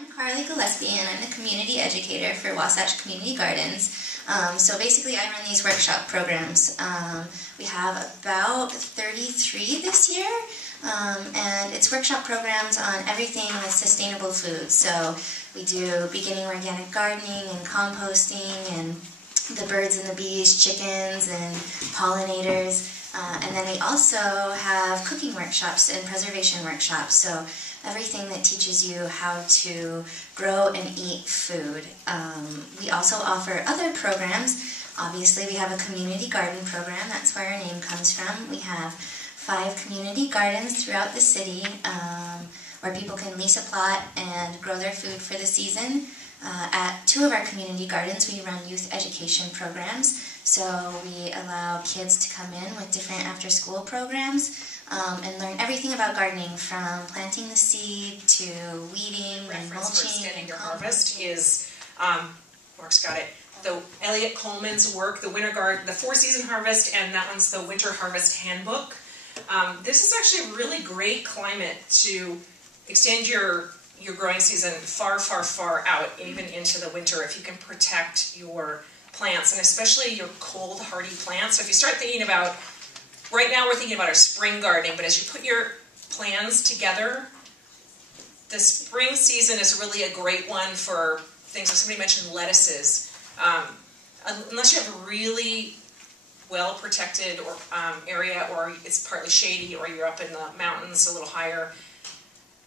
I'm Carly Gillespie, and I'm the community educator for Wasatch Community Gardens. So basically I run these workshop programs. We have about 33 this year, and it's workshop programs on everything with sustainable food. So we do beginning organic gardening and composting and the birds and the bees, chickens and pollinators. And then we also have cooking workshops and preservation workshops. So everything that teaches you how to grow and eat food. We also offer other programs. Obviously, we have a community garden program. That's where our name comes from. We have 5 community gardens throughout the city where people can lease a plot and grow their food for the season. At 2 of our community gardens, we run youth education programs. So we allow kids to come in with different after-school programs and learn everything about gardening, from planting the seed to weeding and mulching. Reference for extending your harvest is, Mark's got it, the Elliot Coleman's work, the winter garden, the 4-season harvest, and that one's the winter harvest handbook. This is actually a really great climate to extend your growing season far, far, far out, even into the winter, if you can protect your plants, and especially your cold, hardy plants. So if you start thinking about, right now we're thinking about our spring gardening, but as you put your plans together, the spring season is really a great one for things like somebody mentioned lettuces. Unless you have a really well-protected area, or it's partly shady, or you're up in the mountains a little higher,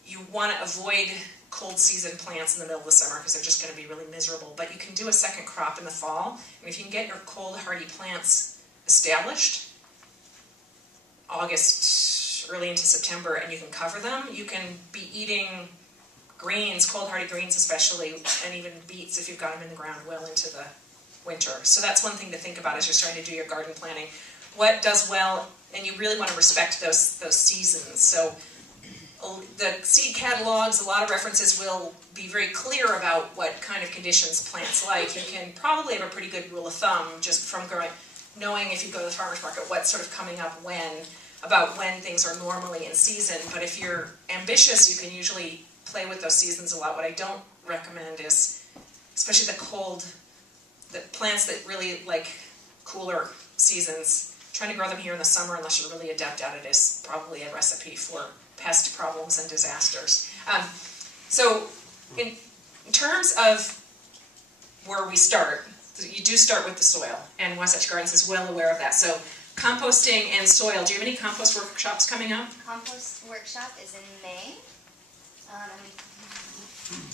you want to avoid cold season plants in the middle of the summer because they're just going to be really miserable. But you can do a second crop in the fall, and if you can get your cold hardy plants established August, early into September, and you can cover them, you can be eating greens, cold hardy greens especially, and even beets if you've got them in the ground well into the winter. So that's one thing to think about as you're starting to do your garden planning. What does well, and you really want to respect those seasons. So the seed catalogs, a lot of references will be very clear about what kind of conditions plants like. You can probably have a pretty good rule of thumb just from knowing, if you go to the farmer's market, what's sort of coming up about when things are normally in season. But if you're ambitious, you can usually play with those seasons a lot. What I don't recommend is, especially the plants that really like cooler seasons, trying to grow them here in the summer unless you're really adept at it is probably a recipe for pest problems and disasters. So in terms of where we start, you do start with the soil, and Wasatch Gardens is well aware of that. So composting and soil. Do you have any compost workshops coming up? Compost workshop is in May.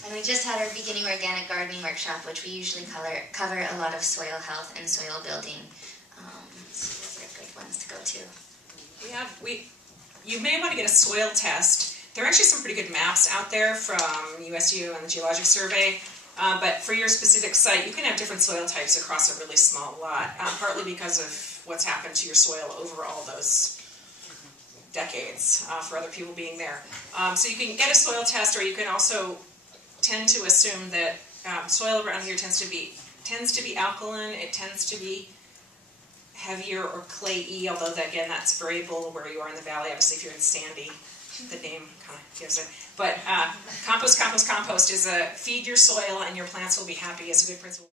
And we just had our beginning organic gardening workshop, which we usually cover a lot of soil health and soil building. So those are good ones to go to. You may want to get a soil test. There are actually some pretty good maps out there from USU and the Geologic Survey, but for your specific site, you can have different soil types across a really small lot, partly because of what's happened to your soil over all those decades for other people being there. So you can get a soil test, or you can also tend to assume that soil around here tends to be alkaline. It tends to be heavier or clayey, although again that's variable where you are in the valley. Obviously, if you're in sandy, the name kind of gives it. But compost is a feed your soil and your plants will be happy. It's a good principle.